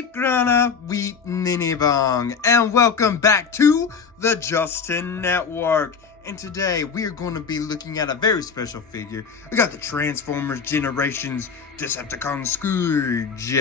Weep Grana, Weep Ninibong, and welcome back to the Justin Network. And today we are going to be looking at a very special figure. We got the Transformers Generations Decepticon Scourge.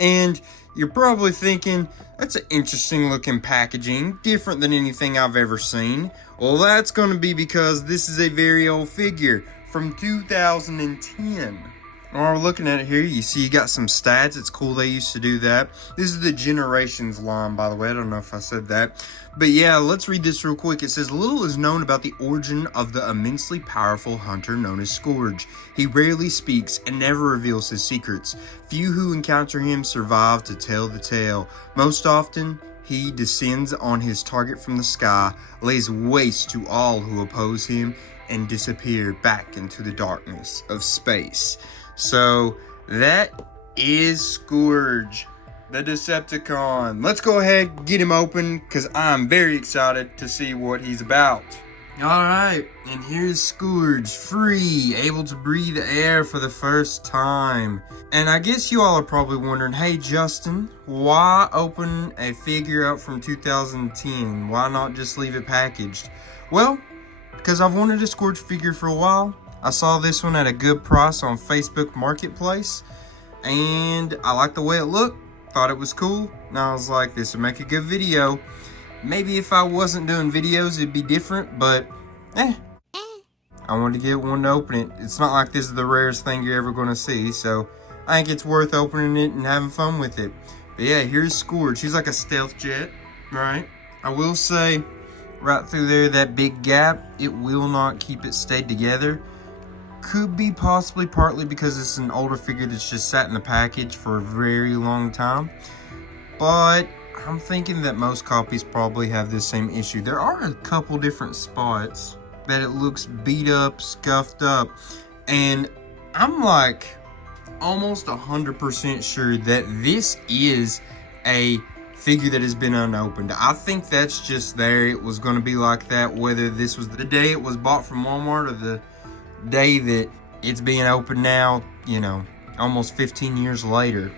And you're probably thinking, that's an interesting looking packaging, different than anything I've ever seen. Well, that's going to be because this is a very old figure from 2010. While we're looking at it here, you see you got some stats. It's cool they used to do that. This is the Generations line, by the way. I don't know if I said that. But yeah, let's read this real quick. It says, little is known about the origin of the immensely powerful hunter known as Scourge. He rarely speaks and never reveals his secrets. Few who encounter him survive to tell the tale. Most often, he descends on his target from the sky, lays waste to all who oppose him, and disappear back into the darkness of space. So that is Scourge, the Decepticon. Let's go ahead and get him open because I'm very excited to see what he's about. Alright, and here's Scourge, free, able to breathe air for the first time. And I guess you all are probably wondering, hey Justin, why open a figure out from 2010? Why not just leave it packaged? Well, because I've wanted a Scourge figure for a while. I saw this one at a good price on Facebook Marketplace, and I liked the way it looked, thought it was cool, and I was like, this would make a good video. Maybe if I wasn't doing videos, it'd be different, but I wanted to get one to open it. It's not like this is the rarest thing you're ever going to see, so I think it's worth opening it and having fun with it. But yeah, here's Scourge. He's like a stealth jet, right? I will say, right through there, that big gap, it will not keep it stayed together. Could be possibly partly because it's an older figure that's just sat in the package for a very long time. But I'm thinking that most copies probably have this same issue. There are a couple different spots that it looks beat up, scuffed up. And I'm like almost 100% sure that this is a figure that has been unopened. I think that's just there. It was going to be like that whether this was the day it was bought from Walmart or the day that it's being opened now, you know, almost 15 years later.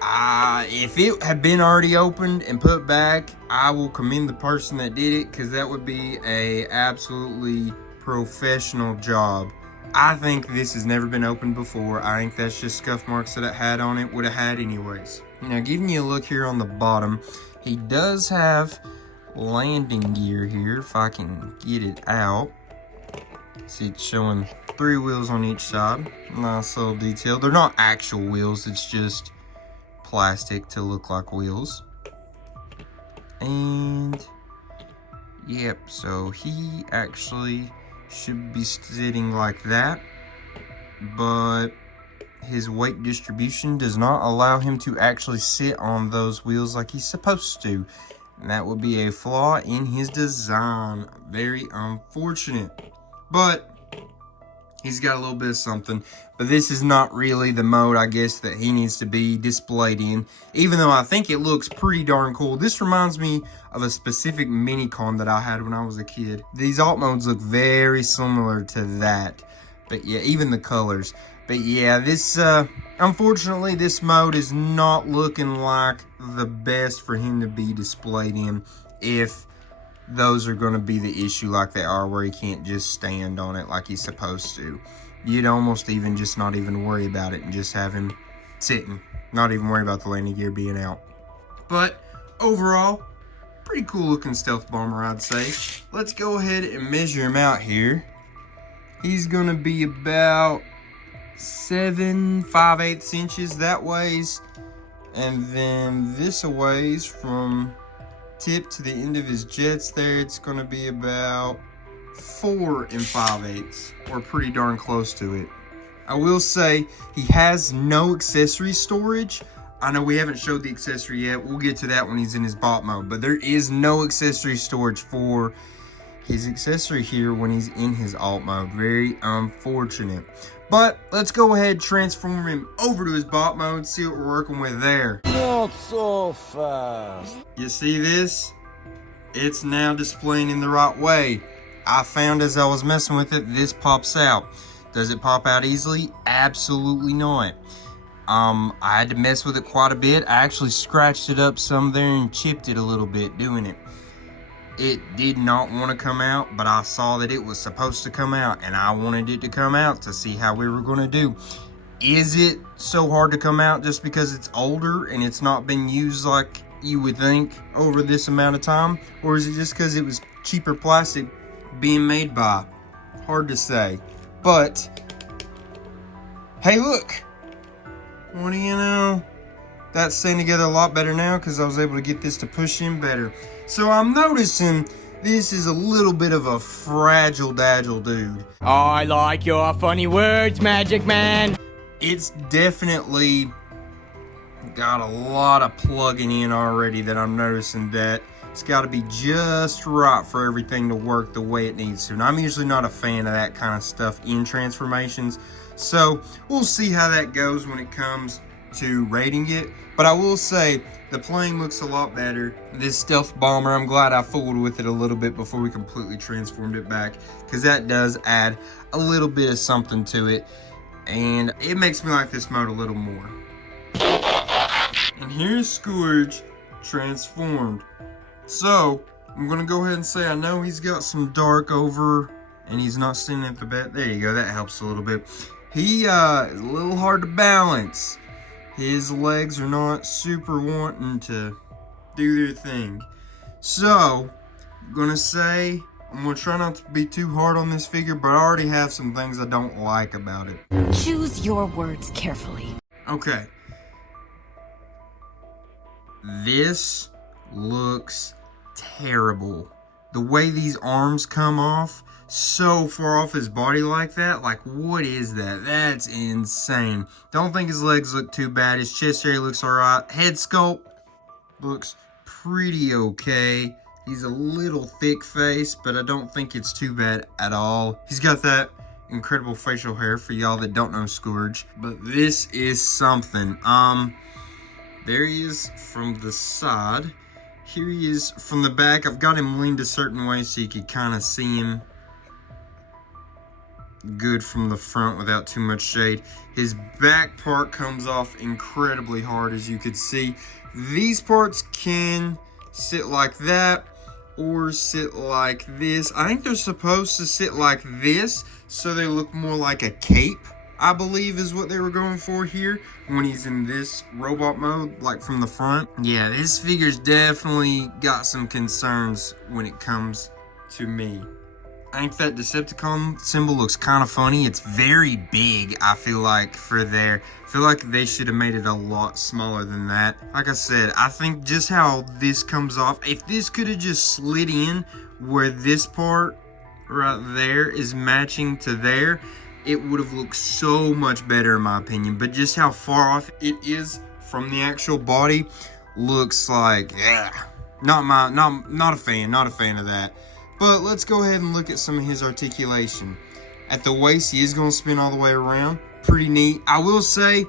If it had been already opened and put back, I will commend the person that did it, because that would be a absolutely professional job. I think this has never been opened before. I think that's just scuff marks that it had on it, would have had anyways. Now, giving you a look here on the bottom, he does have landing gear here, if I can get it out. See, it's showing 3 wheels on each side. Nice little detail. They're not actual wheels, it's just plastic to look like wheels. And yep, so he actually should be sitting like that, but his weight distribution does not allow him to actually sit on those wheels like he's supposed to. And that would be a flaw in his design. Very unfortunate. But he's got a little bit of something. But this is not really the mode, I guess, that he needs to be displayed in. Even though I think it looks pretty darn cool. This reminds me of a specific mini-con that I had when I was a kid. These alt modes look very similar to that. But yeah, even the colors. But yeah, this, unfortunately, this mode is not looking like the best for him to be displayed in, if those are going to be the issue like they are, where he can't just stand on it like he's supposed to. You'd almost even just not even worry about it and just have him sitting. Not even worry about the landing gear being out. But overall, pretty cool looking stealth bomber, I'd say. Let's go ahead and measure him out here. He's going to be about 7 5/8 inches that ways. And then this a ways from tip to the end of his jets there, it's going to be about 4 5/8, or pretty darn close to it. I will say he has no accessory storage. I know we haven't showed the accessory yet. We'll get to that when he's in his bot mode, but there is no accessory storage for his accessory here when he's in his alt mode. Very unfortunate. But let's go ahead and transform him over to his bot mode, see what we're working with there. Not so fast. You see this? It's now displaying in the right way. I found as I was messing with it, this pops out. Does it pop out easily? Absolutely not. I had to mess with it quite a bit. I actually scratched it up some there and chipped it a little bit doing it. It did not want to come out, but I saw that it was supposed to come out, and I wanted it to come out to see how we were going to do. Is it so hard to come out just because it's older and it's not been used like you would think over this amount of time? Or is it just because it was cheaper plastic being made by? Hard to say. But, hey look! What do you know? That's staying together a lot better now because I was able to get this to push in better. So I'm noticing this is a little bit of a fragile-dagile dude. I like your funny words, Magic Man. It's definitely got a lot of plugging in already that I'm noticing that it's got to be just right for everything to work the way it needs to. And I'm usually not a fan of that kind of stuff in transformations. So we'll see how that goes when it comes to rating it. But I will say the plane looks a lot better. This stealth bomber, I'm glad I fooled with it a little bit before we completely transformed it back, because that does add a little bit of something to it. And it makes me like this mode a little more. And here's Scourge transformed. So, I'm going to go ahead and say I know he's got some dark over and he's not standing at the back. There you go, that helps a little bit. He is a little hard to balance. His legs are not super wanting to do their thing. So, I'm going to say I'm going to try not to be too hard on this figure, but I already have some things I don't like about it. Choose your words carefully. Okay. This looks terrible. The way these arms come off, so far off his body like that, like what is that? That's insane. Don't think his legs look too bad. His chest area looks alright. Head sculpt looks pretty okay. He's a little thick face, but I don't think it's too bad at all. He's got that incredible facial hair for y'all that don't know Scourge. But this is something. There he is from the side. Here he is from the back. I've got him leaned a certain way so you could kind of see him good from the front without too much shade. His back part comes off incredibly hard, as you could see. These parts can sit like that or sit like this. I think they're supposed to sit like this so they look more like a cape, I believe is what they were going for here when he's in this robot mode, like from the front. Yeah, this figure's definitely got some concerns when it comes to me. I think that Decepticon symbol looks kind of funny. It's very big, I feel like, for there. I feel like they should have made it a lot smaller than that. Like I said, I think just how this comes off, if this could have just slid in where this part right there is matching to there, it would have looked so much better in my opinion. But just how far off it is from the actual body looks like, yeah, not a fan of that. But let's go ahead and look at some of his articulation. At the waist, he is going to spin all the way around. Pretty neat. I will say,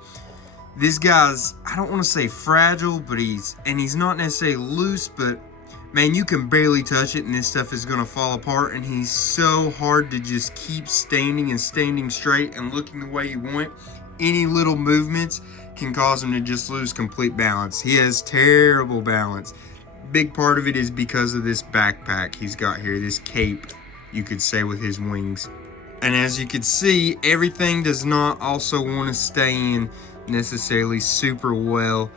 this guy's, I don't want to say fragile, but he's not necessarily loose, but man, you can barely touch it and this stuff is going to fall apart. And he's so hard to just keep standing and standing straight and looking the way you want. Any little movements can cause him to just lose complete balance. He has terrible balance. Big part of it is because of this backpack he's got here, this cape, you could say, with his wings. And as you can see, everything does not also want to stay in necessarily super well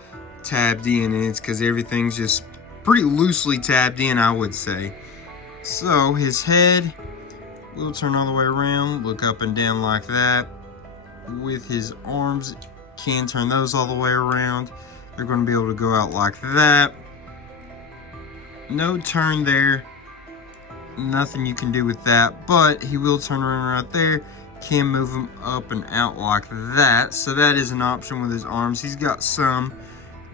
tabbed in, and it's because everything's just pretty loosely tabbed in, I would say. So his head will turn all the way around, look up and down like that. With his arms, can turn those all the way around. They're going to be able to go out like that. No turn there, nothing you can do with that, but he will turn around right there, can move him up and out like that, so that is an option with his arms. He's got some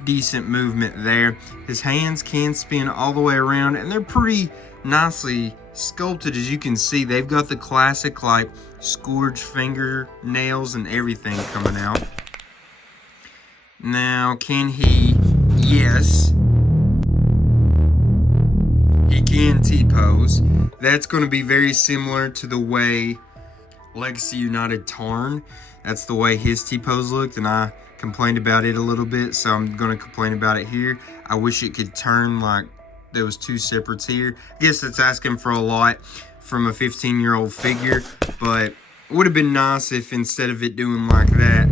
decent movement there. His hands can spin all the way around, and they're pretty nicely sculpted, as you can see. They've got the classic like Scourge finger nails and everything coming out. Now, can he? Yes. He can T-pose. That's going to be very similar to the way Legacy United Tarn. That's the way his T-pose looked, and I complained about it a little bit, so I'm going to complain about it here. I wish it could turn like there was two separates here. I guess that's asking for a lot from a 15-year-old figure, but it would have been nice if instead of it doing like that,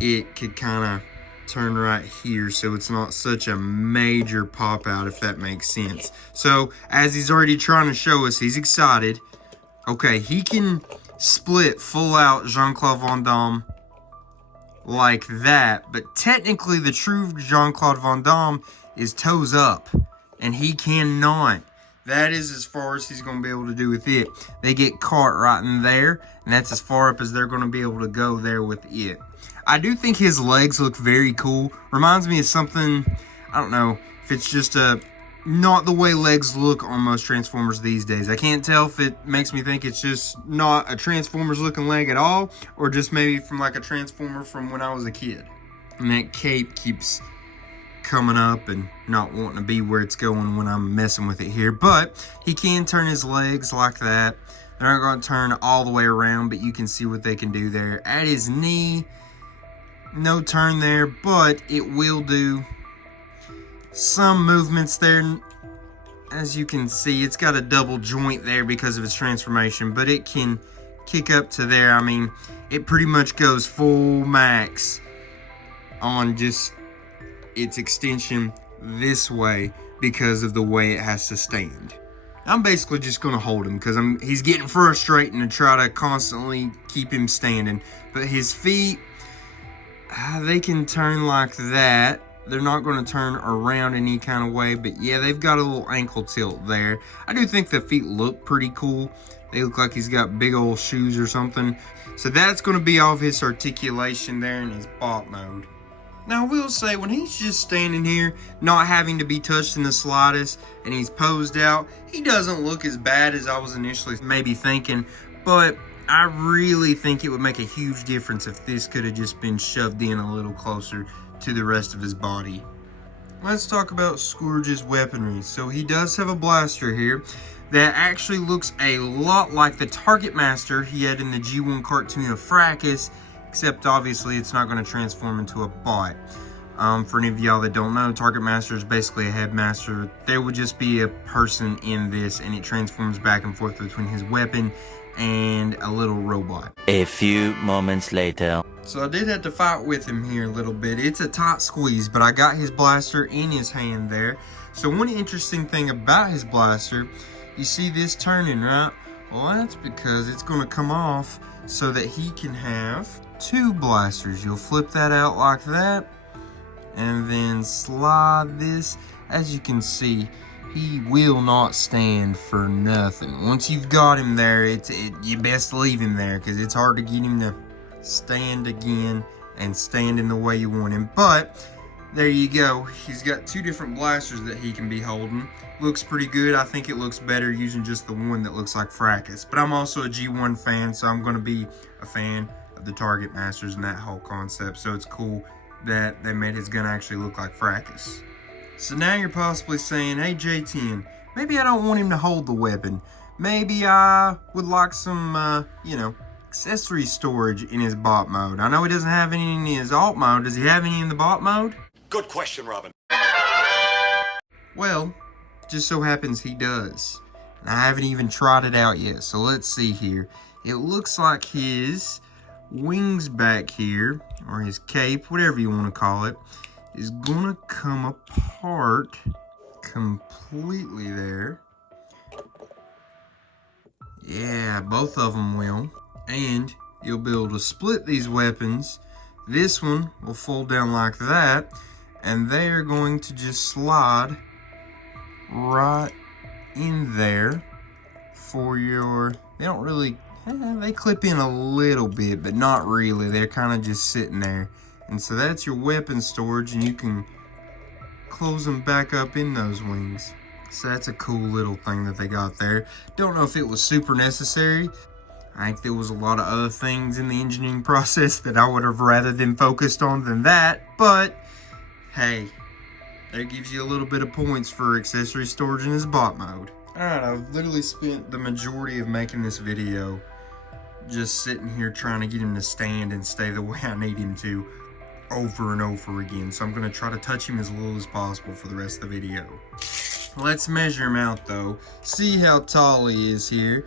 it could kind of turn right here, so it's not such a major pop out, if that makes sense. So as he's already trying to show us, he's excited. Okay, he can split full out Jean-Claude Van Damme like that, but technically the true Jean-Claude Van Damme is toes up, and he cannot. That is as far as he's going to be able to do with it. They get caught right in there, and that's as far up as they're going to be able to go there with it. I do think his legs look very cool. Reminds me of something, I don't know, if it's just not the way legs look on most Transformers these days. I can't tell if it makes me think it's just not a Transformers looking leg at all, or just maybe from like a Transformer from when I was a kid. And that cape keeps coming up and not wanting to be where it's going when I'm messing with it here. But he can turn his legs like that. They're not going to turn all the way around, but you can see what they can do there. At his knee, no turn there, but it will do some movements there. As you can see, it's got a double joint there because of its transformation, but it can kick up to there. I mean, it pretty much goes full max on just its extension this way because of the way it has to stand. I'm basically just going to hold him because he's getting frustrating to try to constantly keep him standing. But his feet, they can turn like that. They're not going to turn around any kind of way, but yeah, they've got a little ankle tilt there. I do think the feet look pretty cool. They look like he's got big old shoes or something. So that's going to be all of his articulation there in his bot mode. Now, I will say, when he's just standing here, not having to be touched in the slightest, and he's posed out, he doesn't look as bad as I was initially maybe thinking, but I really think it would make a huge difference if this could have just been shoved in a little closer to the rest of his body. Let's talk about Scourge's weaponry. So he does have a blaster here that actually looks a lot like the Target Master he had in the G1 cartoon of Fracas, except obviously it's not going to transform into a bot. For any of y'all that don't know, Target Master is basically a headmaster. There would just be a person in this, and it transforms back and forth between his weapon and a little robot. A few moments later. So I did have to fight with him here a little bit. It's a tight squeeze, but I got his blaster in his hand there. So one interesting thing about his blaster, you see this turning, right? Well, that's because it's going to come off so that he can have two blasters. You'll flip that out like that and then slide this. As you can see, he will not stand for nothing. Once you've got him there, you best leave him there because it's hard to get him to stand again and stand in the way you want him. But there you go. He's got two different blasters that he can be holding. Looks pretty good. I think it looks better using just the one that looks like Fracas. But I'm also a G1 fan, so I'm going to be a fan of the Target Masters and that whole concept. So it's cool that they made his gun actually look like Fracas. So now you're possibly saying, hey J10, maybe I don't want him to hold the weapon. Maybe I would like some, accessory storage in his bot mode. I know he doesn't have any in his alt mode. Does he have any in the bot mode? Good question, Robin. Well, just so happens he does. And I haven't even tried it out yet, so let's see here. It looks like his wings back here, or his cape, whatever you want to call it, is gonna come apart completely there. Yeah, both of them will. And you'll be able to split these weapons. This one will fold down like that, and they are going to just slide right in there for your, they don't really, they clip in a little bit, but not really. They're kind of just sitting there. And so that's your weapon storage, and you can close them back up in those wings. So that's a cool little thing that they got there. Don't know if it was super necessary. I think there was a lot of other things in the engineering process that I would have rather them focused on than that. But, hey, that gives you a little bit of points for accessory storage in his bot mode. Alright, I've literally spent the majority of making this video just sitting here trying to get him to stand and stay the way I need him to over and over again. So I'm going to try to touch him as little as possible for the rest of the video. Let's measure him out though. See how tall he is here.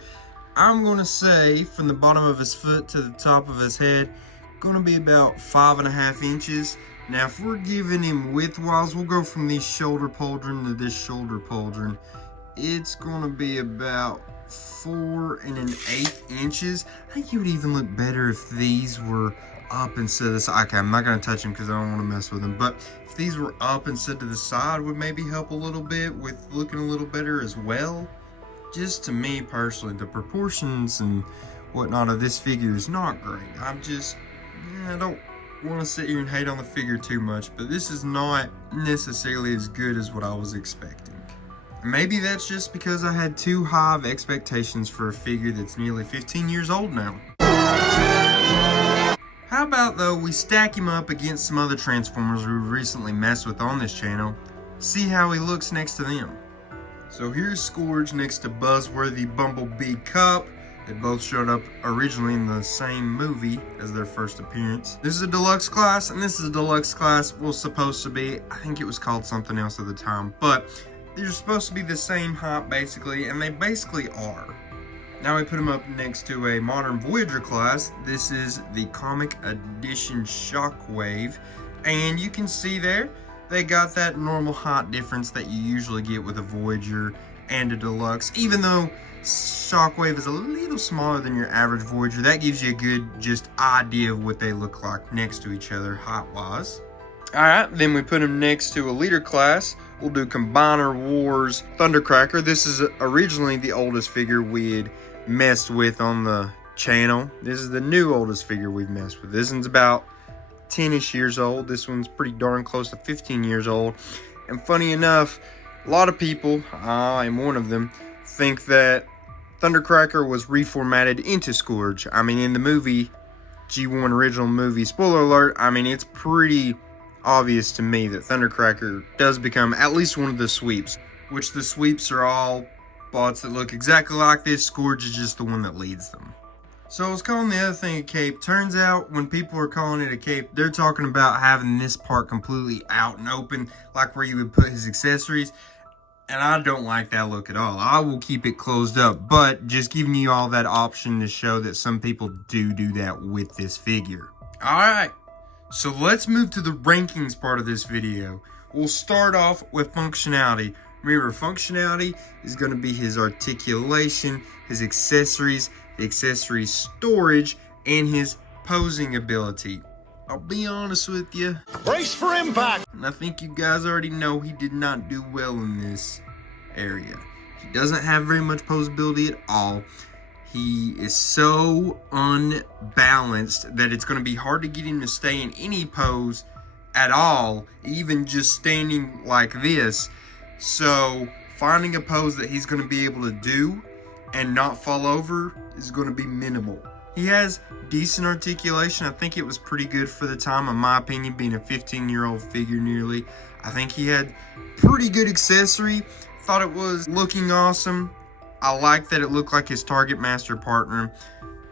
I'm going to say from the bottom of his foot to the top of his head, going to be about 5.5 inches. Now if we're giving him width-wise, we'll go from this shoulder pauldron to this shoulder pauldron. It's going to be about 4 1/8 inches. I think it would even look better if these were up instead of the side. Okay, I'm not going to touch them because I don't want to mess with them. But if these were up instead of the side, would maybe help a little bit with looking a little better as well. Just to me personally, the proportions and whatnot of this figure is not great. I don't want to sit here and hate on the figure too much, but this is not necessarily as good as what I was expecting. Maybe that's just because I had too high of expectations for a figure that's nearly 15 years old now. How about though we stack him up against some other Transformers we've recently messed with on this channel, see how he looks next to them. So here's Scourge next to Buzzworthy Bumblebee Cup. They both showed up originally in the same movie as their first appearance. This is a deluxe class, and this is a deluxe class was supposed to be, I think it was called something else at the time, but they're supposed to be the same height basically, and they basically are. Now we put them up next to a modern Voyager class. This is the comic edition Shockwave, and you can see there they got that normal height difference that you usually get with a Voyager and a deluxe. Even though Shockwave is a little smaller than your average Voyager, that gives you a good just idea of what they look like next to each other height wise. Alright, then we put him next to a leader class. We'll do Combiner Wars Thundercracker. This is originally the oldest figure we had messed with on the channel. This is the new oldest figure we've messed with. This one's about 10-ish years old. This one's pretty darn close to 15 years old. And funny enough, a lot of people, I am one of them, think that Thundercracker was reformatted into Scourge. I mean, in the movie, G1 original movie, spoiler alert, I mean, it's pretty obvious to me that Thundercracker does become at least one of the sweeps, which the sweeps are all bots that look exactly like this. Scourge is just the one that leads them. So I was calling the other thing a cape. Turns out when people are calling it a cape, they're talking about having this part completely out and open, like where you would put his accessories. And I don't like that look at all. I will keep it closed up, but just giving you all that option to show that some people do that with this figure. Alright, so let's move to the rankings part of this video. We'll start off with functionality. Remember, functionality is going to be his articulation, his accessories, the accessory storage, and his posing ability. I'll be honest with you. Brace for impact! And I think you guys already know he did not do well in this area. He doesn't have very much posability at all. He is so unbalanced that it's going to be hard to get him to stay in any pose at all, even just standing like this. So finding a pose that he's going to be able to do and not fall over is going to be minimal. He has decent articulation. I think it was pretty good for the time, in my opinion, being a 15-year-old figure nearly. I think he had pretty good accessory. Thought it was looking awesome. I like that it looked like his Target Master partner.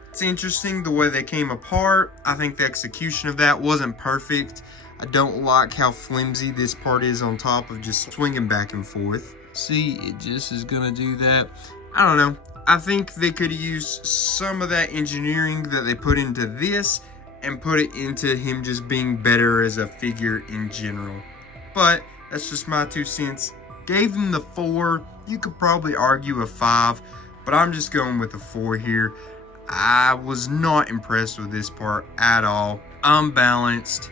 It's interesting the way they came apart. I think the execution of that wasn't perfect. I don't like how flimsy this part is on top of just swinging back and forth. See, it just is gonna do that. I don't know. I think they could use some of that engineering that they put into this and put it into him just being better as a figure in general. But that's just my 2 cents. Gave him the 4. You could probably argue a 5, but I'm just going with a 4 here. I was not impressed with this part at all. Unbalanced.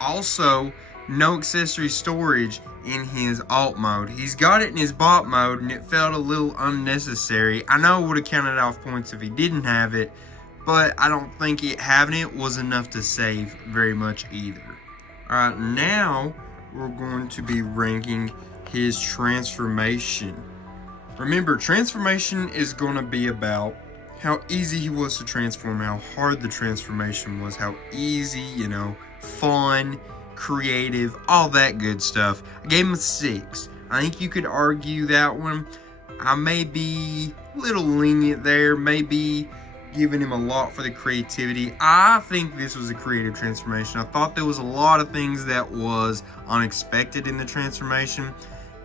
Also, no accessory storage in his alt mode. He's got it in his bot mode, and it felt a little unnecessary. I know it would have counted off points if he didn't have it, but I don't think having it was enough to save very much either. Alright, now we're going to be ranking his transformation. Remember, transformation is going to be about how easy he was to transform, how hard the transformation was, how easy, fun, creative, all that good stuff. I gave him a 6. I think you could argue that one. I may be a little lenient there, maybe giving him a lot for the creativity. I think this was a creative transformation. I thought there was a lot of things that was unexpected in the transformation.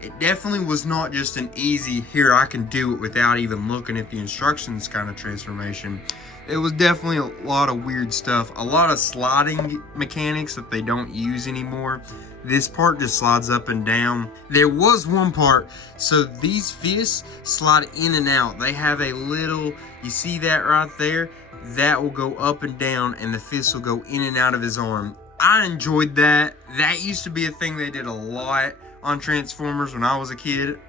It definitely was not just an easy, here I can do it without even looking at the instructions kind of transformation. It was definitely a lot of weird stuff, a lot of sliding mechanics that they don't use anymore. This part just slides up and down. There was one part, so these fists slide in and out. They have a little, you see that right there? That will go up and down, and the fist will go in and out of his arm. I enjoyed that. That used to be a thing they did a lot on Transformers when I was a kid,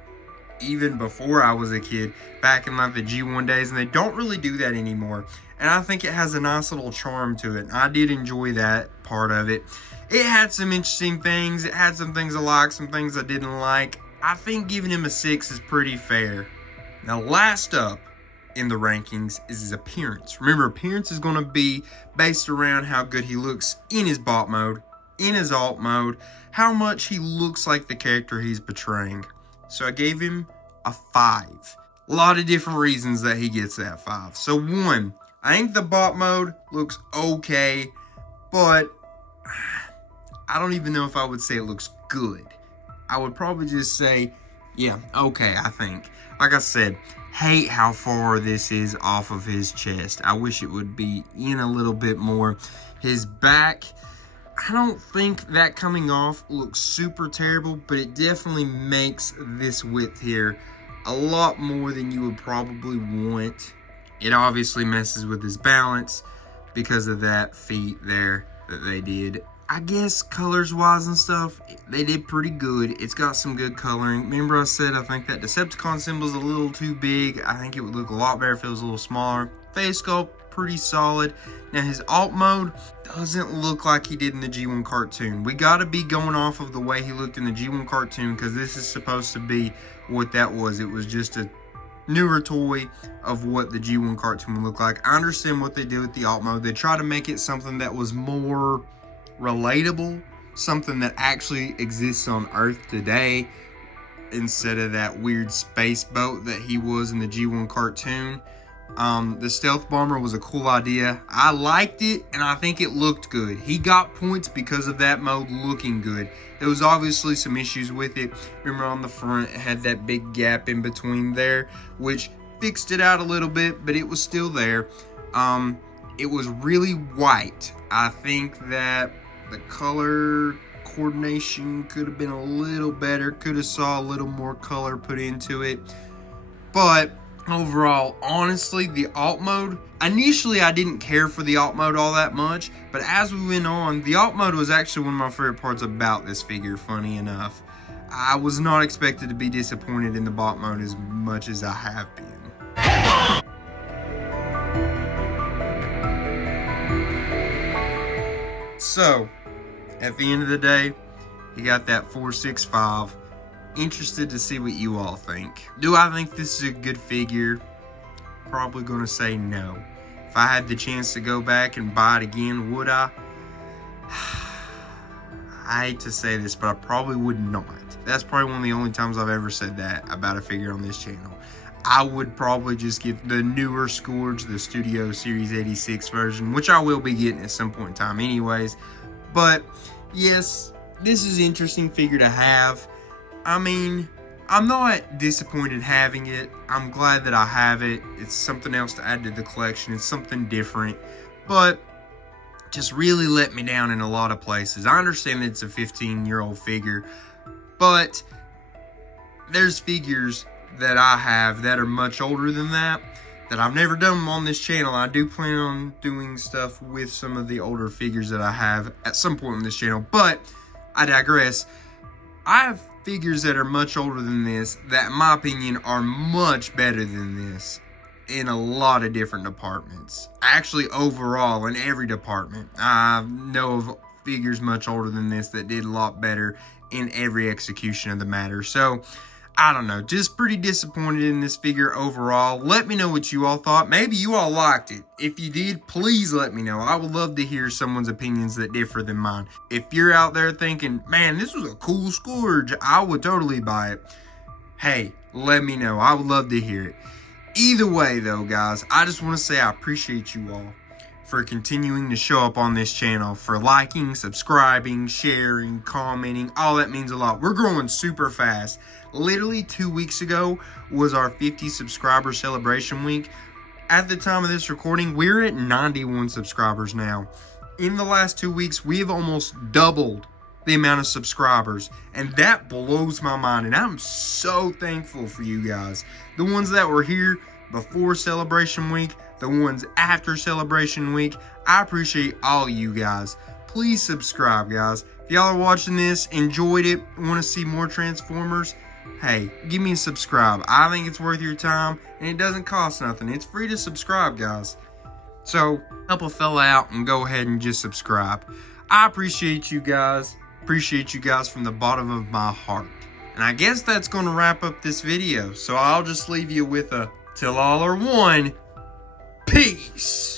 even before I was a kid, back in like the G1 days, and they don't really do that anymore. And I think it has a nice little charm to it. I did enjoy that part of it. It had some interesting things. It had some things I liked, some things I didn't like. I think giving him a 6 is pretty fair. Now, last up in the rankings is his appearance. Remember, appearance is going to be based around how good he looks in his bot mode, in his alt mode, how much he looks like the character he's portraying. So I gave him a 5. A lot of different reasons that he gets that 5. So 1, I think the bot mode looks okay, but I don't even know if I would say it looks good. I would probably just say, yeah, okay, I think. Like I said, hate how far this is off of his chest. I wish it would be in a little bit more. His back, I don't think that coming off looks super terrible, but it definitely makes this width here a lot more than you would probably want. It obviously messes with his balance because of that feat there that they did. I guess colors wise and stuff, they did pretty good. It's got some good coloring. Remember I said I think that Decepticon symbol is a little too big. I think it would look a lot better if it was a little smaller. Face sculpt, pretty solid. Now his alt mode doesn't look like he did in the G1 cartoon. We got to be going off of the way he looked in the G1 cartoon because this is supposed to be what that was. It was just a newer toy of what the G1 cartoon would look like. I understand what they did with the alt mode. They try to make it something that was more relatable, something that actually exists on Earth today instead of that weird space boat that he was in the G1 cartoon. The stealth bomber was a cool idea. I liked it and I think it looked good. He got points because of that mode looking good. There was obviously some issues with it. Remember on the front it had that big gap in between there, which fixed it out a little bit, but it was still there. It was really white. I think that the color coordination could have been a little better, could have saw a little more color put into it. But overall, honestly, the alt mode, initially I didn't care for the alt mode all that much, but as we went on, the alt mode was actually one of my favorite parts about this figure, funny enough. I was not expected to be disappointed in the bot mode as much as I have been. So, at the end of the day, he got that 465. Interested to see what you all think. Do I think this is a good figure? Probably gonna say no. If I had the chance to go back and buy it again, would I? I hate to say this, but I probably would not. That's probably one of the only times I've ever said that about a figure on this channel. I would probably just get the newer Scourge, the Studio Series 86 version, which I will be getting at some point in time anyways. But yes, this is an interesting figure to have. I mean, I'm not disappointed having it. I'm glad that I have it. It's something else to add to the collection. It's something different. But just really let me down in a lot of places. I understand that it's a 15-year-old figure, but there's figures that I have that are much older than that I've never done on this channel. I do plan on doing stuff with some of the older figures that I have at some point on this channel, but I digress. I have figures that are much older than this that, in my opinion, are much better than this in a lot of different departments. Actually, overall, in every department. I know of figures much older than this that did a lot better in every execution of the matter. So, I don't know, just pretty disappointed in this figure overall. Let me know what you all thought. Maybe you all liked it. If you did, please let me know. I would love to hear someone's opinions that differ than mine. If you're out there thinking, man, this was a cool Scourge, I would totally buy it. Hey, let me know. I would love to hear it. Either way, though, guys, I just want to say I appreciate you all for continuing to show up on this channel, for liking, subscribing, sharing, commenting. All that means a lot. We're growing super fast. Literally 2 weeks ago was our 50 subscriber celebration week. At the time of this recording, we're at 91 subscribers now. In the last 2 weeks, we have almost doubled the amount of subscribers, and that blows my mind, and I'm so thankful for you guys. The ones that were here before celebration week, the ones after celebration week, I appreciate all of you guys. Please subscribe, guys. If y'all are watching this, enjoyed it, want to see more Transformers, hey, give me a subscribe. I think it's worth your time, and it doesn't cost nothing. It's free to subscribe, guys. So help a fella out and go ahead and just subscribe. I appreciate you guys. Appreciate you guys from the bottom of my heart. And I guess that's going to wrap up this video. So I'll just leave you with a till all are one. Peace.